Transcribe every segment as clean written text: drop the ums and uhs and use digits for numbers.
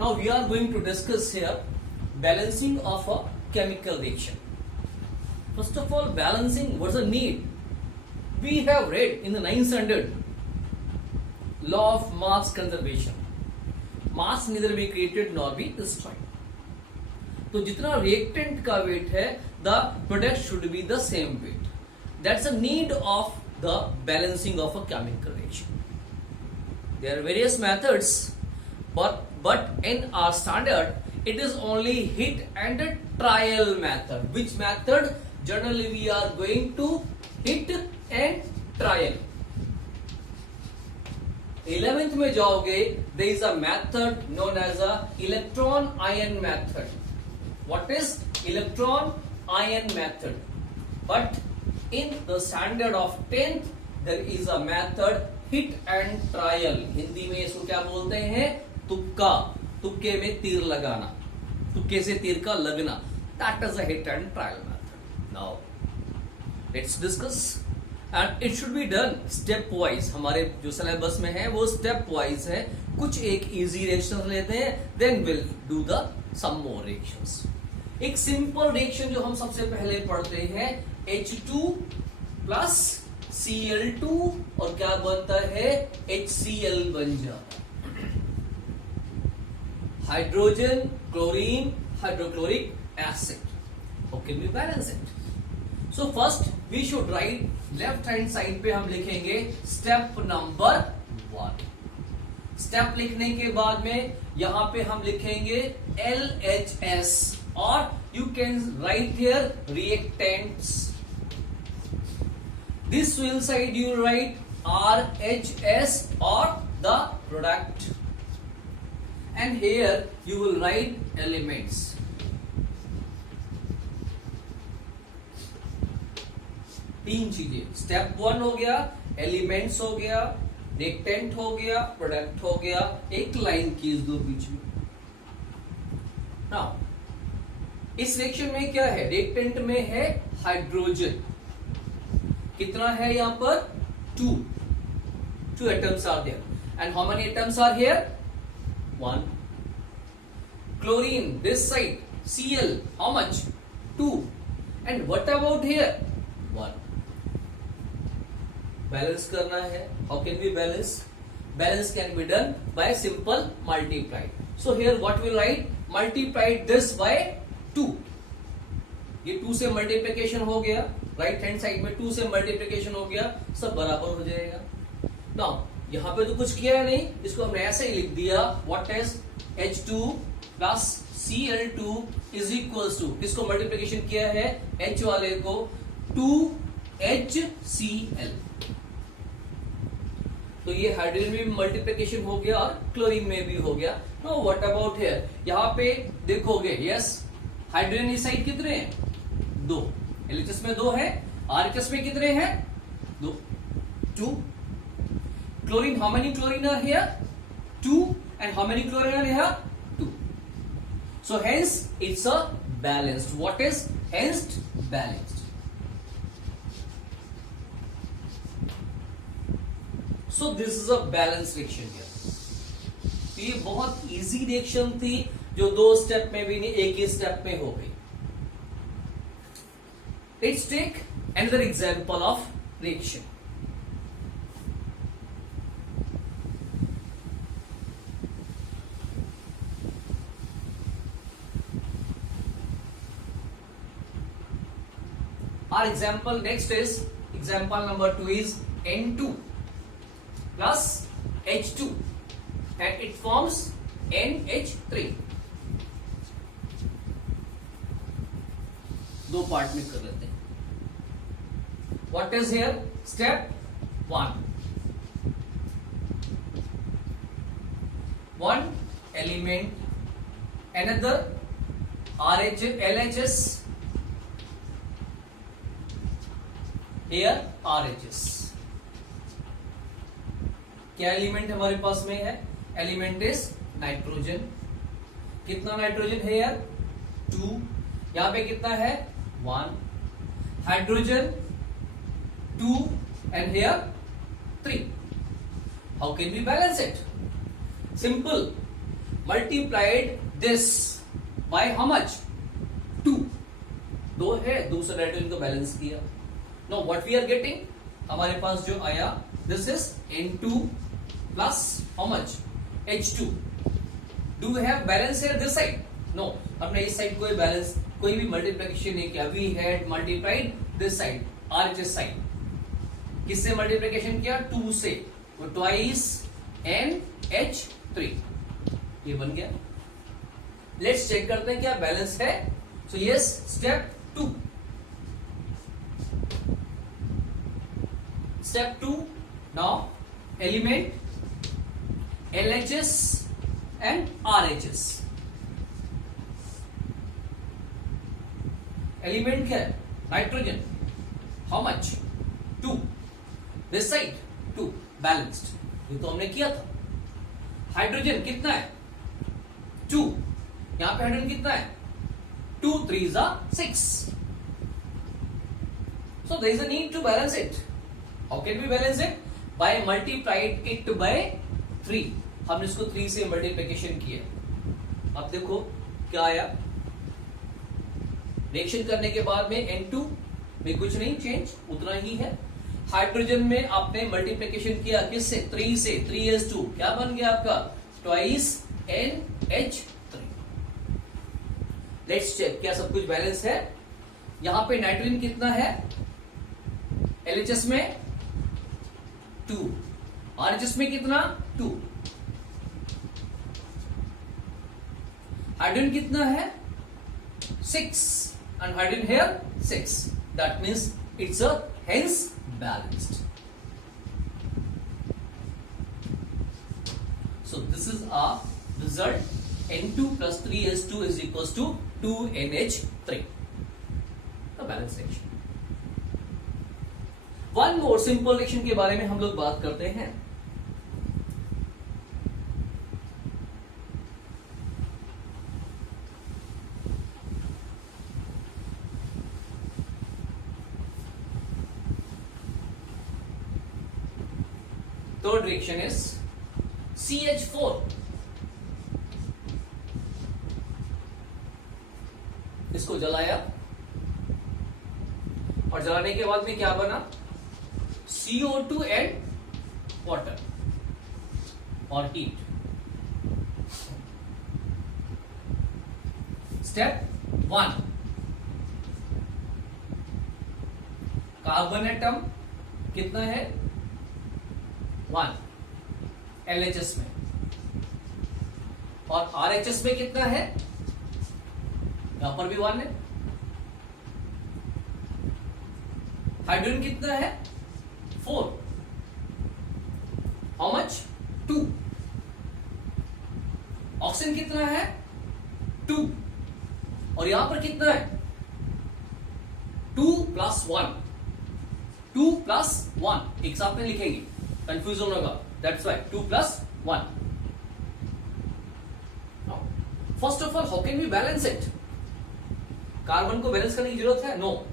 Now we are going to discuss here balancing of a chemical reaction. First of all, balancing, what's the need? We have read in the 9th standard law of mass conservation. Mass neither be created nor be destroyed. तो जितना reactant का weight है, the product should be the same weight. That's a need of the balancing of a chemical reaction. There are various methods, but in our standard, it is only hit and trial method. Which method? Generally, we are going to hit and trial. 11th में जाओगे, there is a method known as a electron ion method. What is electron ion method? But in the standard of 10th, there is a method hit and trial. Hindi में इसको क्या बोलते हैं? तुक्का. तुक्के में तीर लगाना. तुक्के से तीर का लगना. That is a hit and trial method. Now, let's discuss. And it should be done step wise. हमारे जो सिलेबस में है वो step wise है. कुछ एक easy reactions लेते हैं, then we'll do the some more reactions. एक simple reaction जो हम सबसे पहले पढ़ते हैं, H2 plus Cl2 और क्या बनता है? HCl बन जाता है. Hydrogen, chlorine, hydrochloric acid. How can we balance it? So first we should write left hand side पे हम लिखेंगे step number 1. स्टेप लिखने के बाद में यहां पे हम लिखेंगे LHS और you can write here reactants. This will side you write RHS or the product, and here you will write elements. तीन चीजें. स्टेप 1 हो गया, एलिमेंट्स हो गया, रिएक्टेंट हो गया, प्रोडक्ट हो गया. एक लाइन खींच दो बीच में. नाउ इस रिएक्शन में क्या है? रिएक्टेंट में है हाइड्रोजन. कितना है यहां पर? 2 atoms are there. And how many atoms are here? 1. Chlorine, this side, Cl, how much? 2. And what about here? 1. Balance करना है. How can we balance? Balance can be done by simple multiply. So here what we write? Multiply this by 2. ये 2 से multiplication हो गया. Right hand side में 2 से multiplication हो गया. सब बराबर हो जाएगा. नाउ यहां पे तो कुछ किया नहीं, इसको हमने ऐसे ही लिख दिया. What is H2 plus Cl2 is equals to, इसको मल्टीप्लिकेशन किया है H वाले को 2HCl. तो ये हाइड्रोजन में भी मल्टीप्लिकेशन हो गया और क्लोरीन में भी हो गया. Know what about here? यहां पे देखोगे, यस हाइड्रोजन इस साइड कितने हैं? 2. एलएचएस में 2 है. आरएचएस में कितने हैं? 2. Chlorine, how many chlorine are here? 2. And how many chlorine are here? 2. So hence it's a balanced. What is hence balanced? So this is a balanced reaction here. तो ये बहुत इजी रिएक्शन थी जो 2 step में भी नहीं, एक ही step में हो गई. Let's take another example of reaction. Our example next is example number 2 is N2 plus H2 and it forms NH3. 2 part में कर लेते हैं. What is here? Step 1. 1 element, another LHS, here RHS. क्या element हमारे पास में है? Element is nitrogen. कितना nitrogen है यार? 2. यहां पे कितना है? 1. Hydrogen 2 and here 3. How can we balance it? Simple. multiplied this by how much? 2. 2 है, दूसरा नाइट्रोजन को बैलेंस किया. Now what we are getting? हमारे पास जो आया, this is N2 plus how much? H2. Do we have balance here this side? No. हमने इस side कोई बैलेंस, कोई भी मल्टीप्लिकेशन नहीं किया. We had multiplied this side, RHS side. किससे मल्टीप्लिकेशन किया? 2 से. तो twice NH3 ये बन गया. लेट्स चेक करते हैं क्या बैलेंस है. So yes, step 2. Step 2. Now element LHS and RHS. Element क्या है? Nitrogen. How much? 2. This side 2. Balanced. ये तो हमने किया था. हाइड्रोजन कितना है? 2. यहां पे हाइड्रोजन कितना है? 2 3s are 6. So there is a need to balance it. How can we balance it? By multiplied it by 3. हमने इसको 3 से मल्टीप्लिकेशन किया. अब देखो क्या आया. रिएक्शन करने के बाद में N2 में कुछ नहीं चेंज, उतना ही है. हाइड्रोजन में आपने मल्टीप्लिकेशन किया किससे? 3 से. 3s2 क्या बन गया आपका? Twice NH3. लेट्स चेक क्या सब कुछ बैलेंस है. यहां पे नाइट्रोजन कितना है? LHS में 2. RHS में कितना? 2. हाइड्रोजन कितना है? 6. And hydrogen here 6. That means it's a hence balanced. So this is our result. N2 plus 3s2 is equals to 2NH3. The balanced reaction. One more simple reaction के बारे में हम लोग बात करते हैं. Third reaction is CH4. इसको जलाया और जलाने के बाद में क्या बना? CO2 and water or heat. Step 1. Carbon atom कितना है? 1 LHS में. और RHS में कितना है? यहां पर भी 1 है. हाइड्रोजन कितना है? 4. How much? 2. ऑक्सीजन कितना है? 2. और यहां पर कितना है? 2 plus 1. 2 plus 1 एक साथ में लिखेंगे, कंफ्यूजन होगा. That's why 2 plus 1. First of all how can we balance it? Carbon को बैलेंस करने की जरूरत है? नो.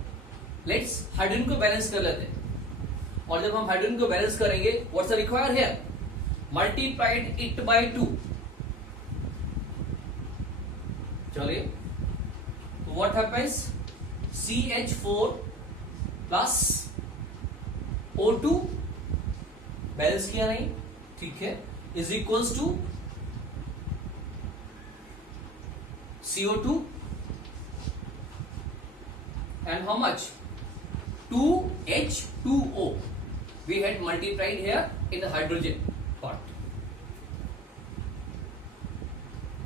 लेट्स हाइड्रोजन को बैलेंस कर लेते हैं. और जब हम हाइड्रोजन को बैलेंस करेंगे, what's the require here? Multiplied it by 2. चलिए, तो what happens? CH4 plus O2 balance किया नहीं, ठीक है, is equals to CO2 and how much? 2H2O. We had multiplied here in the hydrogen part.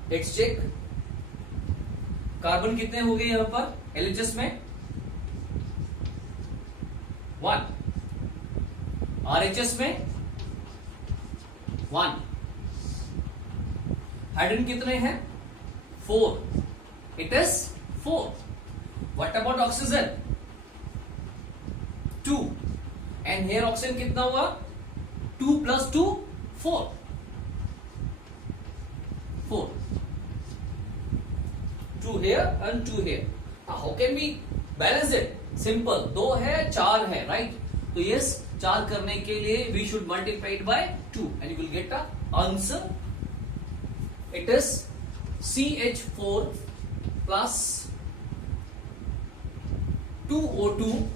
Let's check. Carbon कितने हो गए यहां पर? LHS में 1. RHS में 1. हाइड्रोजन कितने हैं? 4. It is 4. What about oxygen? 2. And here oxygen कितना हुआ? 2 plus 2 4. 4. 2 here and 2 here. How can we balance it? Simple. 2 है, 4 है, right? तो yes, 4 करने के लिए we should multiply it by 2 and you will get a answer it is CH4 plus 2O2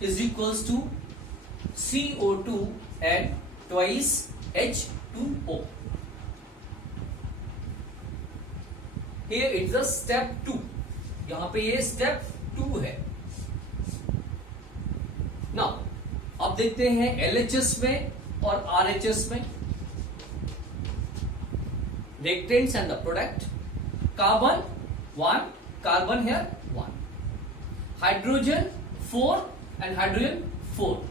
is equals to CO2 and twice H2O. Here it's a step 2. यहां पे ये step 2 है. Now अब देखते हैं LHS में और RHS में. Reactants and the product. Carbon 1, carbon here 1. Hydrogen 4 and hydrogen 4.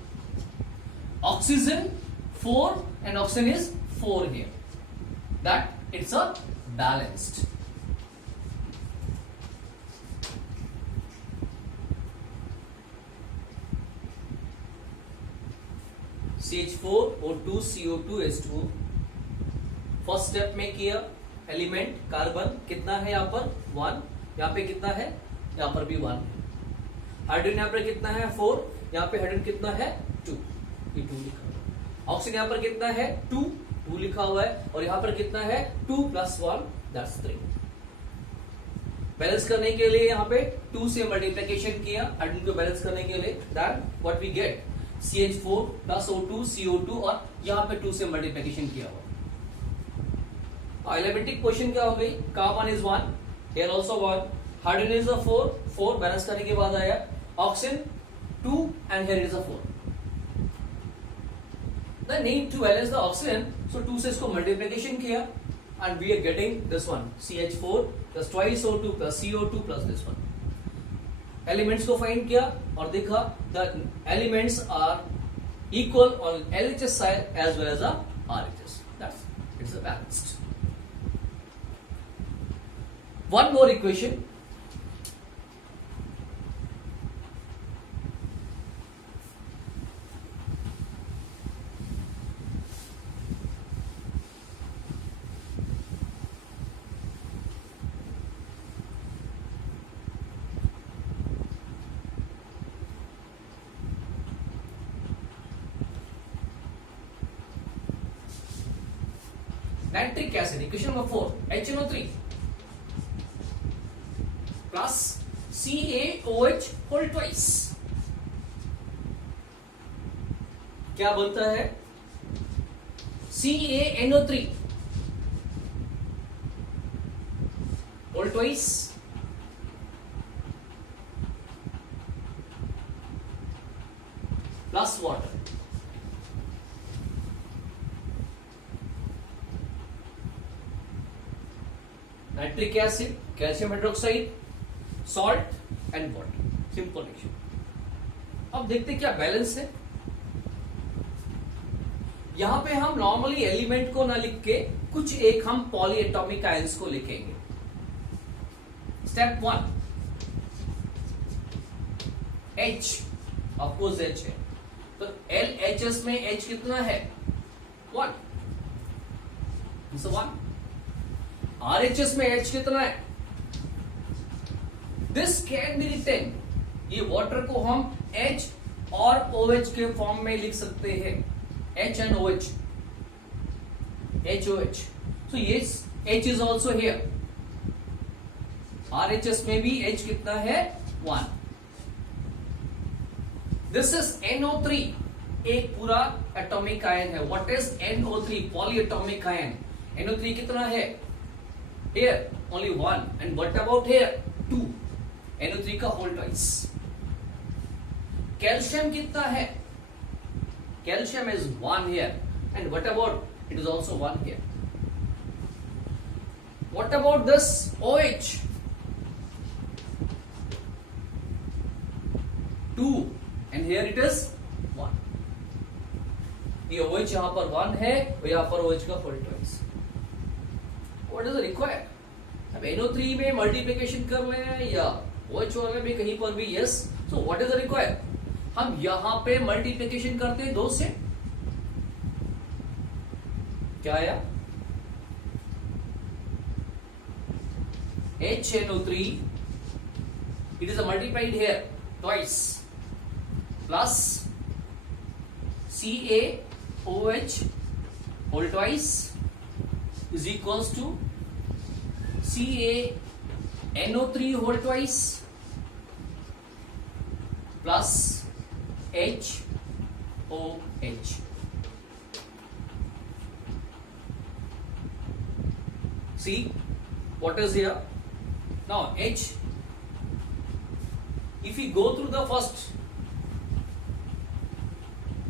Oxygen 4 and oxygen is 4 here. That it's a balanced. CH4 O2 CO2 H2O. First step में किया. एलिमेंट कार्बन कितना है यहाँ पर 1. यहाँ पे कितना है, यहाँ पर भी 1 है. हाइड्रोजन यहाँ पर कितना है 4. यहाँ पे हाइड्रोजन कितना है 2. ये 2 लिखा हुआ है. ऑक्सीजन यहाँ पर कितना है 2 लिखा हुआ है. और यहाँ पर कितना है 2 + 1 दैट्स 3. बैलेंस करने के लिए यहाँ पे 2 से मल्टीप्लिकेशन किया हाइड्रोजन को बैलेंस करने के लिए. That what we get CH4 plus O2 CO2 और यहाँ पे 2 से मल्टीप्लिकेशन किया हुआ. एलिमेंटिक क्वेश्चन क्या हो गई. Carbon is 1, here also 1. Hydrogen is a 4 balance करने के बाद आया. Oxygen 2 and here is a 4. The need to balance the oxygen, so 2 से इसको मल्टीप्लिकेशन किया and we are getting this one CH4 plus twice O2 plus CO2 plus this one. Elements को find किया और देखा the elements are equal on LHS side as well as the RHS. That's it's a balanced. One more equation. Nitric acid, equation number 4, HNO3 plus CaOH whole twice. क्या बनता है CaNO3 whole twice plus water. Nitric acid, calcium hydroxide, salt and water. Simple reaction. अब देखते क्या balance है. यहां पे हम नॉर्मली एलिमेंट को ना लिख के कुछ एक हम पॉलीएटॉमिक आयंस को लिखेंगे. स्टेप 1 H, ऑफकोर्स H है तो LHS में H कितना है 1. इट्स 1. RHS में H कितना है. दिस कैन बी रिटन, ये वाटर को हम H और OH के फॉर्म में लिख सकते हैं. H and OH, HOH. So yes, H is also here. RHS में भी H कितना है 1. This is NO3, एक पूरा एटॉमिक आयन है. What is NO3? Polyatomic ion. NO3 कितना है here only 1 and what about here 2. NO3 का whole twice. कैल्शियम कितना है. Calcium is 1 here and what about it is also 1 here. What about this OH 2 and here it is 1. ये OH यहां पर 1 है और यहां पर OH का whole twice. What is required? अब NO3 में मल्टीप्लिकेशन कर लें या OH वाले में कहीं पर भी yes. So what is required? हम यहां पे मल्टीप्लिकेशन करते हैं 2 से. क्या आया HNO3, it is multiplied here twice plus CaOH whole twice is equals to CaNO3 whole twice plus HOH. See what is here? Now H, if we go through the first,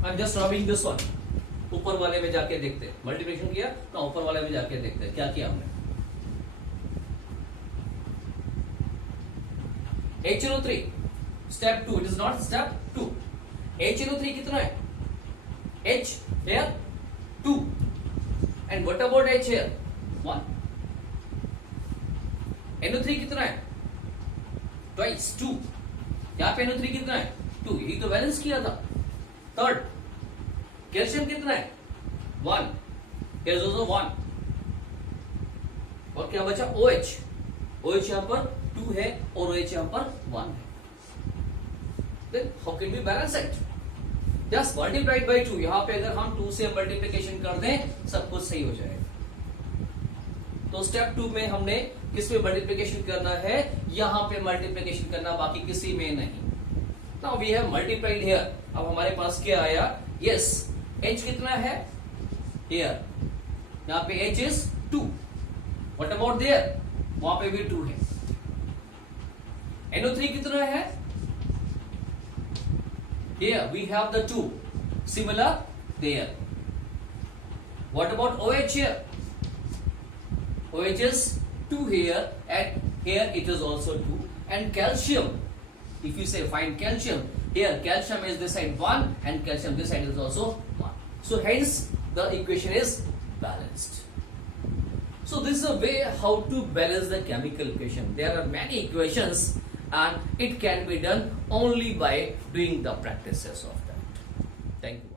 I'm just rubbing this one. ऊपर वाले में जाके देखते हैं, multiplication किया ना, ऊपर वाले में जाके देखते हैं क्या किया हमने. HNO3 step 2, it is not step 2. HNO3 कितना है? H here 2, and what about H here? 1. NO3 कितना है? Twice 2. यहाँ पे NO3 कितना है? 2. यही तो बैलेंस किया था. थर्ड, कैल्शियम कितना है? 1. Here is also 1. और क्या बचा? OH. OH यहाँ पर 2 है और OH यहाँ पर 1 है. Then how can we balance it? Just multiplied by 2. यहाँ पे अगर हम 2 से मल्टीप्लिकेशन कर दें सब कुछ सही हो जाएगा. तो स्टेप 2 में हमने किस में मल्टीप्लिकेशन करना है? यहाँ पे मल्टीप्लिकेशन करना, बाकी किसी में नहीं. Now we have multiplied here. अब हमारे पास क्या आया? Yes, H कितना है? Here. यहाँ पे H is 2. What about there? वहां पे भी 2 है. NO3 कितना है? Here we have the 2. Similar there. What about OH here? OH is 2 here, and here it is also 2. And calcium, if you say find calcium, here calcium is this side 1 and calcium this side is also 1. So hence the equation is balanced. So this is a way how to balance the chemical equation. There are many equations and it can be done only by doing the practices of that. Thank you.